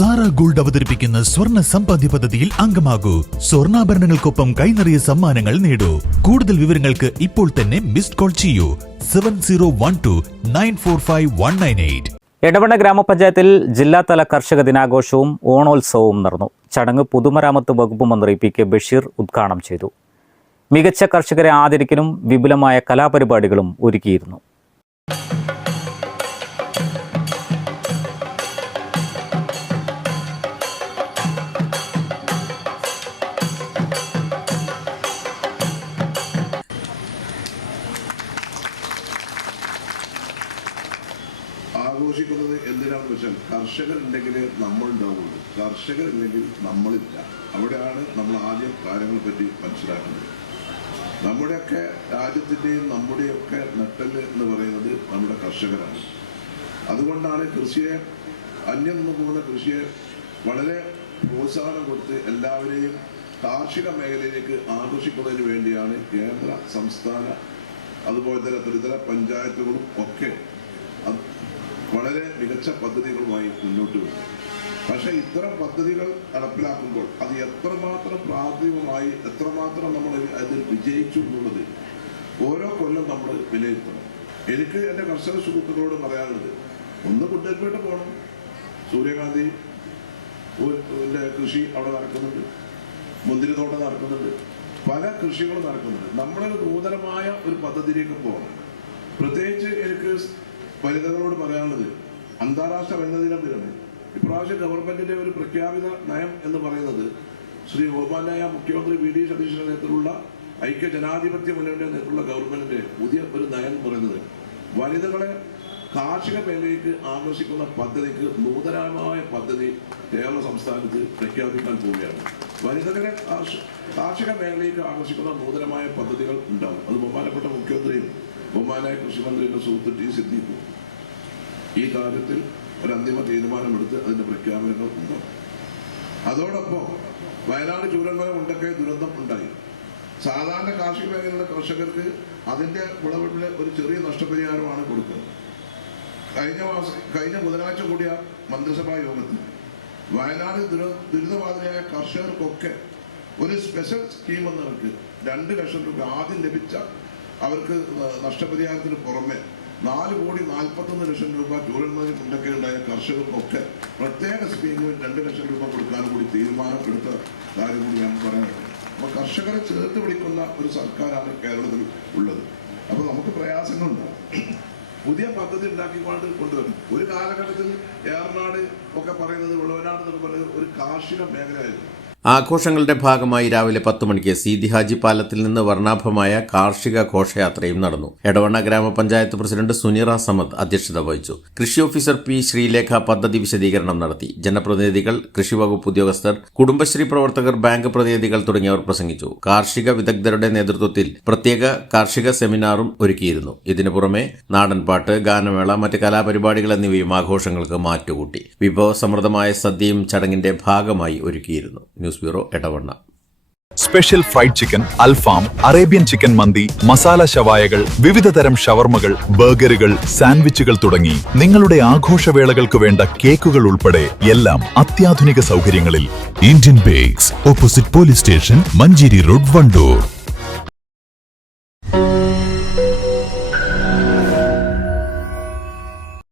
Sara gold അവതരിപ്പിക്കുന്ന സ്വർണ്ണ സമ്പാദ്യ പദ്ധതിയിൽ അംഗമാകൂ. സ്വർണ്ണാഭരണങ്ങൾക്കൊപ്പം കൈനിറിയ സമ്മാനങ്ങൾ നേടൂ. കൂടുതൽ വിവരങ്ങൾക്ക് ഇപ്പോൾ തന്നെ മിസ്ഡ് കോൾ ചെയ്യൂ 7012945198. എടവണ്ണ ഗ്രാമപഞ്ചായത്തിൽ ജില്ലാതല കർഷക ദിനാഘോഷവും ഓണോത്സവവും നടന്നു. ചടങ്ങ് പൊതുമരാമത്ത് വകുപ്പ് മന്ത്രി പി കെ ബഷീർ ഉദ്ഘാടനം ചെയ്തു. മികച്ച കർഷകരെ ആദരിക്കലും വിപുലമായ കലാപരിപാടികളും ഒരുക്കിയിരുന്നു. ആഘോഷിക്കുന്നത് എന്തിനാണെന്ന് വെച്ചാൽ കർഷകരുണ്ടെങ്കിൽ നമ്മൾ ഉണ്ടാവുള്ളൂ, കർഷകരില്ലെങ്കിൽ നമ്മളില്ല. അവിടെയാണ് നമ്മൾ ആദ്യം കാര്യങ്ങളെ പറ്റി മനസ്സിലാക്കുന്നത്. നമ്മുടെയൊക്കെ രാജ്യത്തിൻ്റെയും നമ്മുടെയൊക്കെ നട്ടെല്ല് എന്ന് പറയുന്നത് നമ്മുടെ കർഷകരാണ്. അതുകൊണ്ടാണ് കൃഷിയെ, അന്യം നിന്ന് പോകുന്ന കൃഷിയെ വളരെ പ്രോത്സാഹനം കൊടുത്ത് എല്ലാവരെയും കാർഷിക മേഖലയിലേക്ക് ആകർഷിക്കുന്നതിന് വേണ്ടിയാണ് കേന്ദ്ര, സംസ്ഥാന, അതുപോലെ തന്നെ ത്രിതല പഞ്ചായത്തുകളും ഒക്കെ വളരെ മികച്ച പദ്ധതികളുമായി മുന്നോട്ട് വരും. പക്ഷേ ഇത്തരം പദ്ധതികൾ നടപ്പിലാക്കുമ്പോൾ അത് എത്രമാത്രം പ്രാഥമികമായി എത്രമാത്രം നമ്മൾ അതിൽ വിജയിച്ചു എന്നുള്ളത് ഓരോ കൊല്ലം നമ്മൾ വിലയിരുത്തണം. എനിക്ക് എൻ്റെ കർഷക സുഹൃത്തുക്കളോട് പറയാനുള്ളത്, ഒന്ന് കുട്ടേൽപേട്ട പോകണം. സൂര്യകാന്തി കൃഷി അവിടെ നടക്കുന്നുണ്ട്, മുന്തിരിത്തോട്ടം നടക്കുന്നുണ്ട്, പല കൃഷികളും നടക്കുന്നുണ്ട്. നമ്മളൊരു നൂതനമായ ഒരു പദ്ധതിയിലേക്ക് പോകണം. പ്രത്യേകിച്ച് എനിക്ക് വനിതകളോട് പറയാനുള്ളത്, അന്താരാഷ്ട്ര വനിതാ ദിനം വരുന്നത് ഇപ്രാവശ്യം ഗവൺമെന്റിന്റെ ഒരു പ്രഖ്യാപിത നയം എന്ന് പറയുന്നത് ശ്രീ ബഹുമാനായ മുഖ്യമന്ത്രി വി ഡി സതീശന്റെ നേതൃത്വത്തിലുള്ള ഐക്യ ജനാധിപത്യ മുന്നണിയുടെ നേതൃത്വമുള്ള ഗവൺമെന്റിന്റെ പുതിയ ഒരു നയം എന്ന് പറയുന്നത് വനിതകളെ കാർഷിക മേഖലയിലേക്ക് ആകർഷിക്കുന്ന പദ്ധതിക്ക് നൂതനമായ പദ്ധതി കേരള സംസ്ഥാനത്ത് പ്രഖ്യാപിക്കാൻ പോവുകയാണ്. വനിതകളെ കാർഷിക മേഖലയിലേക്ക് ആകർഷിക്കുന്ന നൂതനമായ പദ്ധതികൾ ഉണ്ടാകും. അത് ബഹുമാനപ്പെട്ട മുഖ്യമന്ത്രിയും ബഹുമാനായ കൃഷിമന്ത്രിയുടെ സുഹൃത്ത് ടി സിദ്ദീഖും ഈ കാര്യത്തിൽ ഒരു അന്തിമ തീരുമാനമെടുത്ത് അതിന്റെ പ്രഖ്യാപനങ്ങൾ ഉണ്ടാകും. അതോടൊപ്പം വയനാട് ചൂരന്മല മുണ്ടക്കൈ ദുരന്തം ഉണ്ടായി. സാധാരണ കാർഷിക മേഖലയിലുള്ള കർഷകർക്ക് അതിന്റെ വിളവെടുപ്പിലെ ഒരു ചെറിയ നഷ്ടപരിഹാരമാണ് കൊടുക്കുന്നത്. കഴിഞ്ഞ ബുധനാഴ്ച കൂടിയ മന്ത്രിസഭാ യോഗത്തിൽ വയനാട് ദുരിതബാധിതരായ കർഷകർക്കൊക്കെ ഒരു സ്പെഷ്യൽ സ്കീം എന്ന നിലയ്ക്ക് 2 ലക്ഷം രൂപ ആദ്യം ലഭിച്ച അവർക്ക് നഷ്ടപരിഹാരത്തിന് പുറമെ 4,41,00,000 രൂപ ചൂരന്മല മുണ്ടക്കൈ ഉണ്ടായ കർഷകർക്കൊക്കെ പ്രത്യേക സ്കീമിൽ 2 ലക്ഷം രൂപ കൊടുക്കാനും കൂടി തീരുമാനം എടുത്ത കാര്യം കൂടി ഞാൻ പറയാനുണ്ട്. അപ്പോൾ കർഷകരെ ചേർത്ത് പിടിക്കുന്ന ഒരു സർക്കാരാണ് കേരളത്തിൽ ഉള്ളത്. അപ്പോൾ നമുക്ക് പ്രയാസങ്ങളുണ്ടാവും. പുതിയ പദ്ധതി ഉണ്ടാക്കിക്കൊണ്ട് കൊണ്ടുവരും. ഒരു കാലഘട്ടത്തിൽ ഏറനാട് ഒക്കെ പറയുന്നത്, വിളവനാട് എന്നൊക്കെ പറയുന്നത് ഒരു കാർഷിക മേഖലയായിരുന്നു. ആഘോഷങ്ങളുടെ ഭാഗമായി രാവിലെ 10 മണിക്ക് സീതി ഹാജി പാലത്തിൽ നിന്ന് വർണ്ണാഭമായ കാർഷിക ഘോഷയാത്രയും നടന്നു. എടവണ്ണ ഗ്രാമപഞ്ചായത്ത് പ്രസിഡന്റ് സുനിറ സമദ് അധ്യക്ഷത വഹിച്ചു. കൃഷി ഓഫീസർ പി ശ്രീലേഖ പദ്ധതി വിശദീകരണം നടത്തി. ജനപ്രതിനിധികൾ, കൃഷിവകുപ്പ് ഉദ്യോഗസ്ഥർ, കുടുംബശ്രീ പ്രവർത്തകർ, ബാങ്ക് പ്രതിനിധികൾ തുടങ്ങിയവർ പ്രസംഗിച്ചു. കാർഷിക വിദഗ്ധരുടെ നേതൃത്വത്തിൽ പ്രത്യേക കാർഷിക സെമിനാറും ഒരുക്കിയിരുന്നു. ഇതിനു പുറമെ നാടൻപാട്ട്, ഗാനമേള, മറ്റ് കലാപരിപാടികൾ എന്നിവയും ആഘോഷങ്ങൾക്ക് മാറ്റുകൂട്ടി. വിഭവസമൃദ്ധമായ സദ്യയും ചടങ്ങിന്റെ ഭാഗമായി ഒരുക്കിയിരുന്നു. News bureau, Edavanna. Special fried chicken, അൽഫാം, അറേബ്യൻ ചിക്കൻ മന്തി, മസാല ഷവായകൾ, വിവിധ തരം ഷവർമകൾ, ബർഗറുകൾ, സാൻഡ്വിച്ചുകൾ തുടങ്ങി നിങ്ങളുടെ ആഘോഷവേളകൾക്ക് വേണ്ട കേക്കുകൾ ഉൾപ്പെടെ എല്ലാം അത്യാധുനിക സൗകര്യങ്ങളിൽ. Indian bakes, opposite police station, Manjeri road, Wandoor.